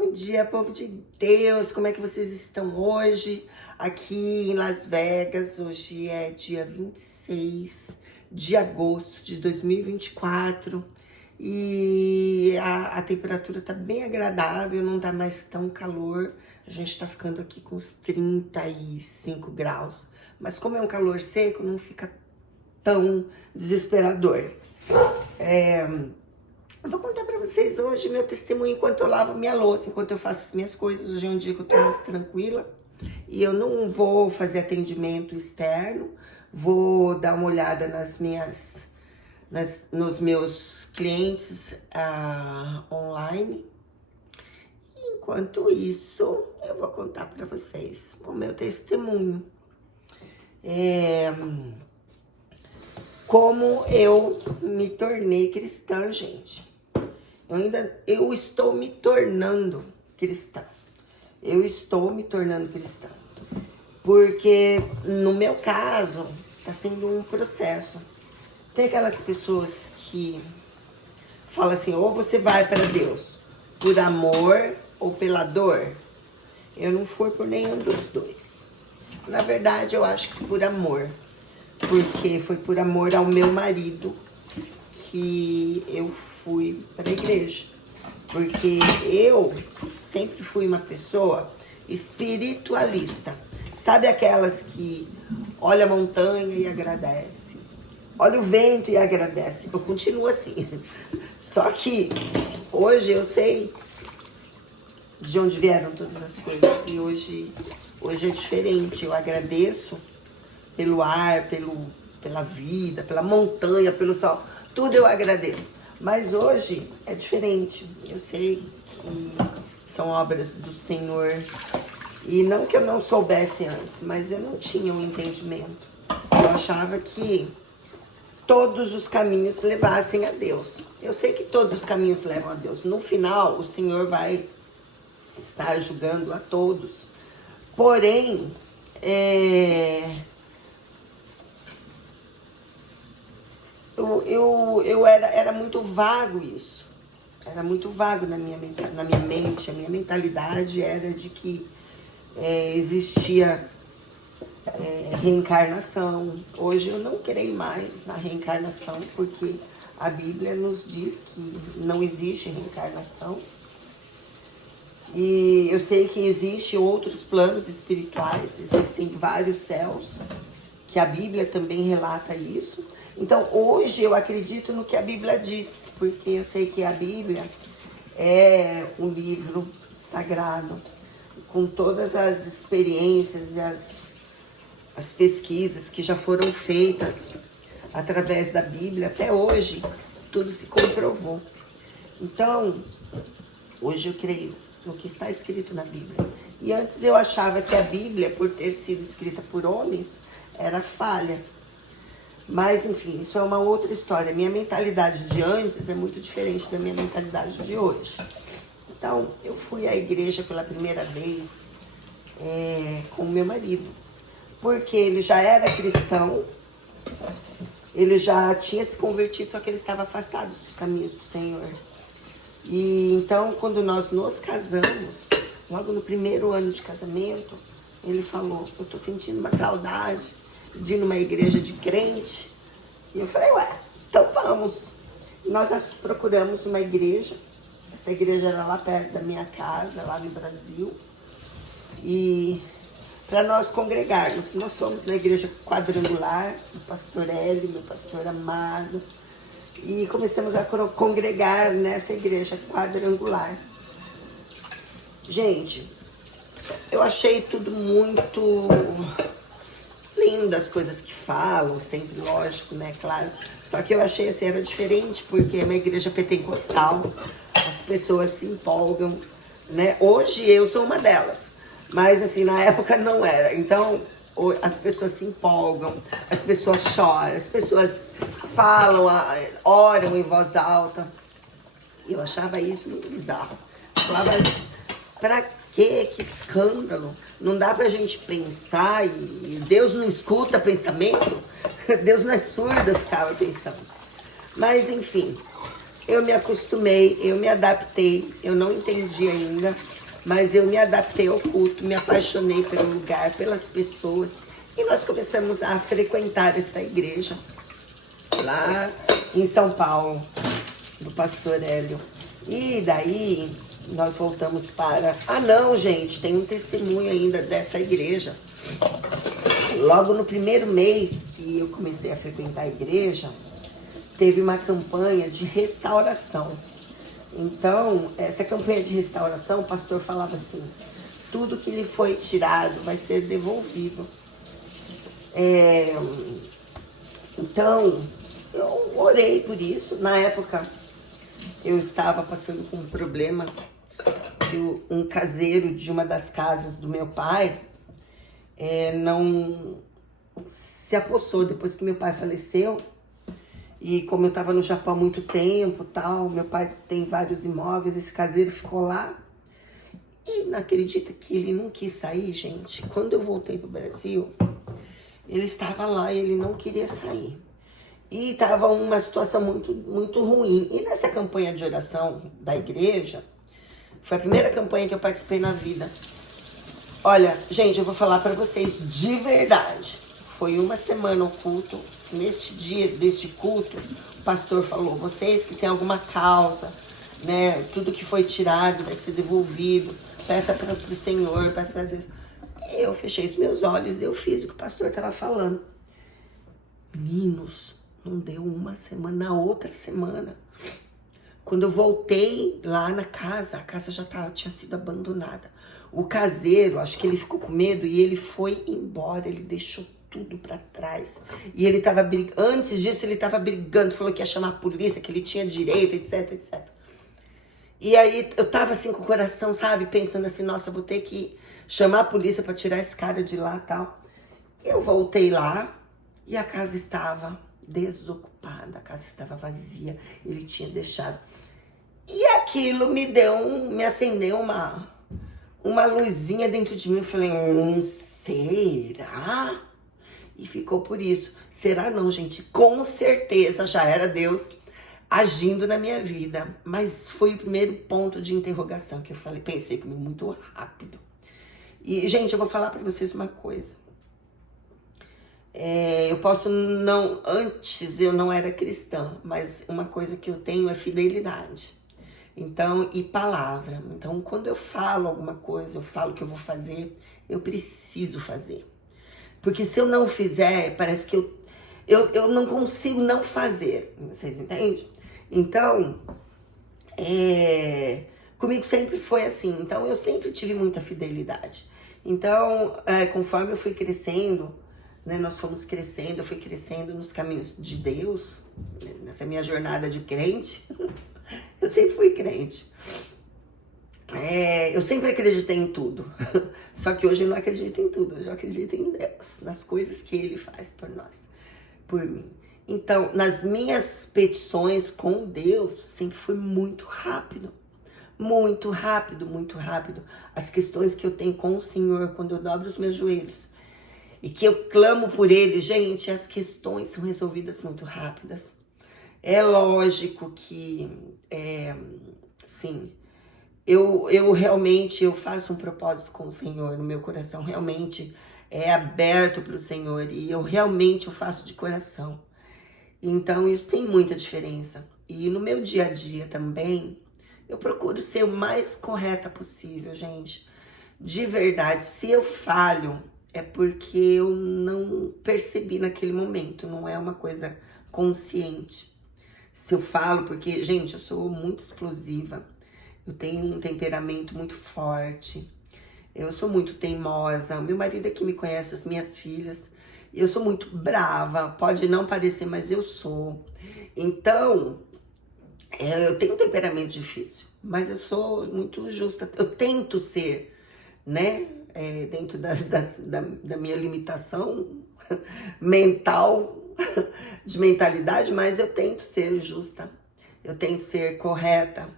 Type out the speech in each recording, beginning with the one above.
Bom dia, povo de Deus! Como é que vocês estão hoje? Aqui em Las Vegas, hoje é dia 26 de agosto de 2024 e a temperatura tá bem agradável, não tá mais tão calor. A gente tá ficando aqui com uns 35 graus, mas como é um calor seco, não fica tão desesperador. Eu vou contar pra vocês hoje meu testemunho enquanto eu lavo minha louça, enquanto eu faço as minhas coisas. Hoje é um dia que eu tô mais tranquila e eu não vou fazer atendimento externo, vou dar uma olhada nos meus clientes online. Enquanto isso, eu vou contar pra vocês o meu testemunho. Como eu me tornei cristã, gente. Eu estou me tornando cristã. Eu estou me tornando cristã. Porque, no meu caso, está sendo um processo. Tem aquelas pessoas que falam assim, ou você vai para Deus por amor ou pela dor. Eu não fui por nenhum dos dois. Na verdade, eu acho que por amor. Porque foi por amor ao meu marido que eu fui para a igreja. Porque eu sempre fui uma pessoa espiritualista. Sabe aquelas que olha a montanha e agradece? Olha o vento e agradece. Eu continuo assim. Só que hoje eu sei de onde vieram todas as coisas. E hoje é diferente. Eu agradeço pelo ar, pela vida, pela montanha, pelo sol. Tudo eu agradeço. Mas hoje é diferente. Eu sei que são obras do Senhor. E não que eu não soubesse antes, mas eu não tinha um entendimento. Eu achava que todos os caminhos levassem a Deus. Eu sei que todos os caminhos levam a Deus. No final, o Senhor vai estar julgando a todos. Porém, era muito vago isso. Era muito vago na minha mente. A minha mentalidade era de que existia reencarnação. Hoje eu não creio mais na reencarnação, porque a Bíblia nos diz que não existe reencarnação. E eu sei que existem outros planos espirituais, existem vários céus, que a Bíblia também relata isso. Então, hoje eu acredito no que a Bíblia diz, porque eu sei que a Bíblia é um livro sagrado, com todas as experiências e as pesquisas que já foram feitas através da Bíblia. Até hoje, tudo se comprovou. Então, hoje eu creio no que está escrito na Bíblia. E antes eu achava que a Bíblia, por ter sido escrita por homens, era falha. Mas, enfim, isso é uma outra história. Minha mentalidade de antes é muito diferente da minha mentalidade de hoje. Então, eu fui à igreja pela primeira vez com o meu marido. Porque ele já era cristão, ele já tinha se convertido, só que ele estava afastado dos caminhos do Senhor. E então, quando nós nos casamos, logo no primeiro ano de casamento, ele falou, eu tô sentindo uma saudade de ir numa igreja de crente. E eu falei, então vamos. Nós procuramos uma igreja. Essa igreja era lá perto da minha casa, lá no Brasil. E para nós congregarmos, nós fomos na igreja quadrangular, do pastor Hélio, meu pastor amado. E começamos a congregar nessa igreja quadrangular. Gente, eu achei tudo muito lindo, as coisas que falam, sempre lógico, né, claro. Só que eu achei assim, era diferente, porque é uma igreja pentecostal, as pessoas se empolgam, né. Hoje eu sou uma delas, mas assim, na época não era. Então, as pessoas se empolgam, as pessoas choram, as pessoas falam, oram em voz alta. Eu achava isso muito bizarro. Eu falava, pra quê? Que escândalo. Não dá pra gente pensar e Deus não escuta pensamento. Deus não é surdo, eu ficava pensando. Mas, enfim, eu me acostumei, eu me adaptei, eu não entendi ainda, mas eu me adaptei ao culto, me apaixonei pelo lugar, pelas pessoas, e nós começamos a frequentar esta igreja, lá em São Paulo, do pastor Hélio. E daí, nós voltamos para... Ah, não, gente, tem um testemunho ainda dessa igreja. Logo no primeiro mês que eu comecei a frequentar a igreja, teve uma campanha de restauração. Então, essa campanha de restauração, o pastor falava assim, tudo que lhe foi tirado vai ser devolvido. Então, eu orei por isso. Na época, eu estava passando por um problema que um caseiro de uma das casas do meu pai não se apossou depois que meu pai faleceu. E como eu estava no Japão há muito tempo, tal, meu pai tem vários imóveis, esse caseiro ficou lá. E não acredita que ele não quis sair, gente? Quando eu voltei pro Brasil, ele estava lá e ele não queria sair. E estava uma situação muito, muito ruim. E nessa campanha de oração da igreja, foi a primeira campanha que eu participei na vida. Olha, gente, eu vou falar para vocês de verdade. Foi uma semana o culto. Neste dia deste culto, o pastor falou, vocês que têm alguma causa, né? Tudo que foi tirado vai ser devolvido. Peça para o Senhor, peça para Deus. E eu fechei os meus olhos e eu fiz o que o pastor estava falando. Meninos, não deu uma semana, na outra semana. Quando eu voltei lá na casa, a casa já tinha sido abandonada. O caseiro, acho que ele ficou com medo e ele foi embora, ele deixou tudo pra trás. E ele tava brigando, antes disso ele tava brigando, falou que ia chamar a polícia, que ele tinha direito, etc, etc. E aí eu tava assim com o coração, sabe, pensando assim, nossa, vou ter que chamar a polícia pra tirar esse cara de lá e tal. E eu voltei lá e a casa estava desocupada, a casa estava vazia, ele tinha deixado. E aquilo me acendeu uma luzinha dentro de mim, eu falei, será? E ficou por isso. Será não, gente? Com certeza já era Deus agindo na minha vida. Mas foi o primeiro ponto de interrogação que eu falei, pensei comigo muito rápido. E, gente, eu vou falar pra vocês uma coisa. Eu posso não... Antes eu não era cristã, mas uma coisa que eu tenho é fidelidade. Então, e palavra. Então, quando eu falo alguma coisa, eu falo que eu vou fazer, eu preciso fazer. Porque se eu não fizer, parece que eu não consigo não fazer. Vocês entendem? Então, comigo sempre foi assim. Então, eu sempre tive muita fidelidade. Então, conforme eu fui crescendo, né, nós fomos crescendo, eu fui crescendo nos caminhos de Deus, nessa minha jornada de crente. Eu sempre fui crente. Eu sempre acreditei em tudo. Só que hoje eu não acredito em tudo. Hoje eu acredito em Deus, nas coisas que Ele faz por nós, por mim. Então, nas minhas petições com Deus, sempre foi muito rápido. Muito rápido, muito rápido. As questões que eu tenho com o Senhor, quando eu dobro os meus joelhos e que eu clamo por Ele, gente, as questões são resolvidas muito rápidas. É lógico que, sim, eu realmente faço um propósito com o Senhor, no meu coração realmente é aberto para o Senhor e eu realmente faço de coração. Então isso tem muita diferença. E no meu dia a dia também, eu procuro ser o mais correta possível, gente. De verdade, se eu falho, é porque eu não percebi naquele momento, não é uma coisa consciente. Se eu falo, porque, gente, eu sou muito explosiva, eu tenho um temperamento muito forte, eu sou muito teimosa, meu marido é que me conhece, as minhas filhas, eu sou muito brava, pode não parecer, mas eu sou. Então, eu tenho um temperamento difícil, mas eu sou muito justa, eu tento ser, né, dentro da minha limitação mental, de mentalidade, mas eu tento ser justa, eu tento ser correta,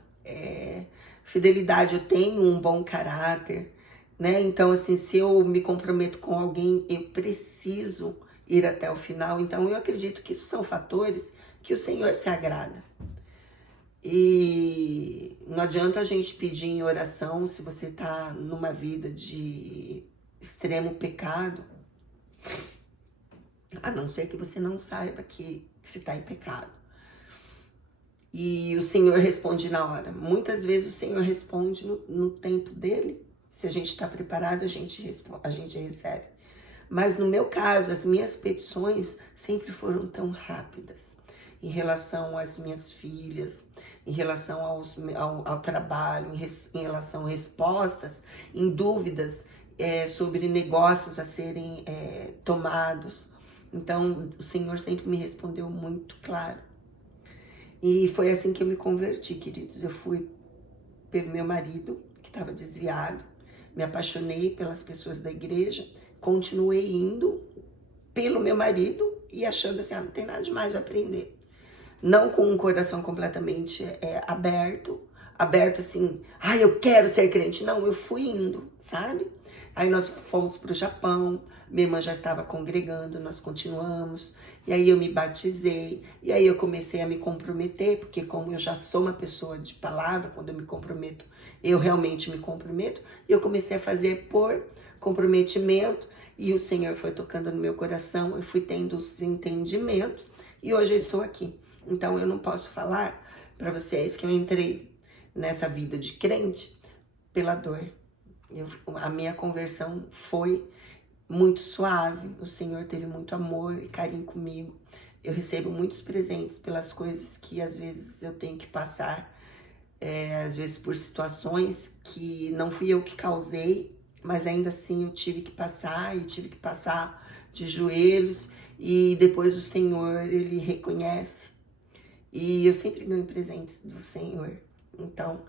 fidelidade, eu tenho um bom caráter, né? Então, assim, se eu me comprometo com alguém, eu preciso ir até o final. Então, eu acredito que isso são fatores que o Senhor se agrada. E não adianta a gente pedir em oração se você tá numa vida de extremo pecado, a não ser que você não saiba que se está em pecado. E o Senhor responde na hora. Muitas vezes o Senhor responde no tempo dele. Se a gente está preparado, a gente recebe. Mas no meu caso, as minhas petições sempre foram tão rápidas. Em relação às minhas filhas, em relação ao trabalho, em relação a respostas, em dúvidas sobre negócios a serem tomados. Então, o Senhor sempre me respondeu muito claro. E foi assim que eu me converti, queridos. Eu fui pelo meu marido, que estava desviado, me apaixonei pelas pessoas da igreja, continuei indo pelo meu marido e achando assim, não tem nada demais de aprender. Não com um coração completamente aberto assim, eu quero ser crente. Não, eu fui indo, sabe? Aí nós fomos para o Japão, minha irmã já estava congregando, nós continuamos, e aí eu me batizei, e aí eu comecei a me comprometer, porque como eu já sou uma pessoa de palavra, quando eu me comprometo, eu realmente me comprometo, e eu comecei a fazer por comprometimento, e o Senhor foi tocando no meu coração, eu fui tendo os entendimentos, e hoje eu estou aqui. Então eu não posso falar para vocês que eu entrei nessa vida de crente pela dor. A minha conversão foi muito suave, o Senhor teve muito amor e carinho comigo. Eu recebo muitos presentes pelas coisas que às vezes eu tenho que passar, às vezes por situações que não fui eu que causei, mas ainda assim eu tive que passar e tive que passar de joelhos, e depois o Senhor, ele reconhece, e eu sempre ganho presentes do Senhor. Então,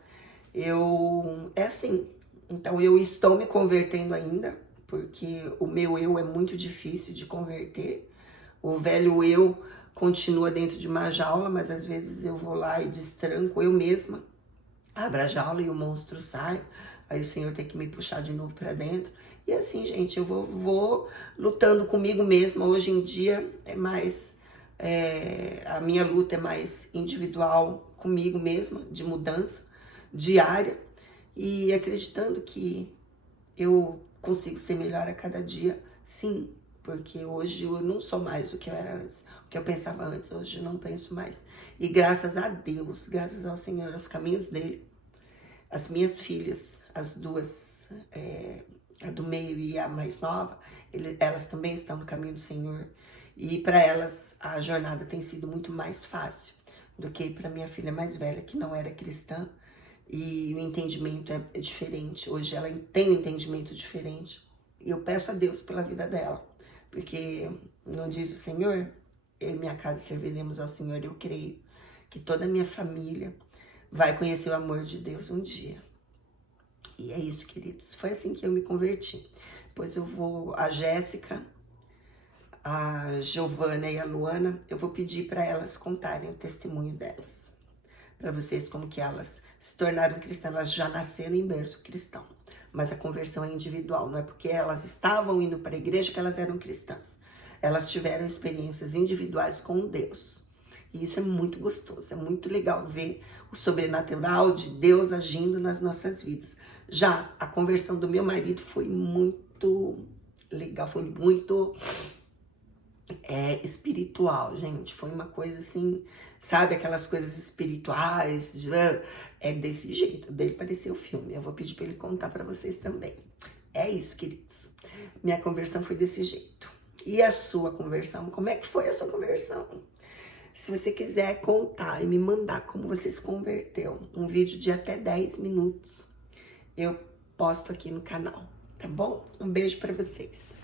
é assim. Então, eu estou me convertendo ainda, porque o meu eu é muito difícil de converter. O velho eu continua dentro de uma jaula, mas às vezes eu vou lá e destranco eu mesma, abro a jaula e o monstro sai. Aí o Senhor tem que me puxar de novo para dentro. E assim, gente, eu vou lutando comigo mesma. Hoje em dia é mais... a minha luta é mais individual comigo mesma, de mudança diária, e acreditando que eu consigo ser melhor a cada dia, sim, porque hoje eu não sou mais o que eu era antes, o que eu pensava antes, hoje eu não penso mais. E graças a Deus, graças ao Senhor, aos caminhos dele, as minhas filhas, as duas, a do meio e a mais nova, elas também estão no caminho do Senhor. E para elas a jornada tem sido muito mais fácil do que para minha filha mais velha, que não era cristã, e o entendimento é diferente. Hoje ela tem um entendimento diferente. E eu peço a Deus pela vida dela, porque não diz o Senhor, eu e minha casa serviremos ao Senhor. Eu creio que toda a minha família vai conhecer o amor de Deus um dia. E é isso, queridos. Foi assim que eu me converti. Depois eu vou, a Jéssica, a Giovana e a Luana, eu vou pedir para elas contarem o testemunho delas, para vocês como que elas se tornaram cristãs. Elas já nasceram em berço cristão, mas a conversão é individual, não é porque elas estavam indo para a igreja que elas eram cristãs. Elas tiveram experiências individuais com Deus, e isso é muito gostoso, é muito legal ver o sobrenatural de Deus agindo nas nossas vidas. Já a conversão do meu marido foi muito legal, foi muito... espiritual, gente. Foi uma coisa assim, sabe? Aquelas coisas espirituais, é desse jeito. Dele parecer o filme. Eu vou pedir para ele contar para vocês também. É isso, queridos. Minha conversão foi desse jeito. E a sua conversão? Como é que foi a sua conversão? Se você quiser contar e me mandar como você se converteu, um vídeo de até 10 minutos, eu posto aqui no canal, tá bom? Um beijo para vocês.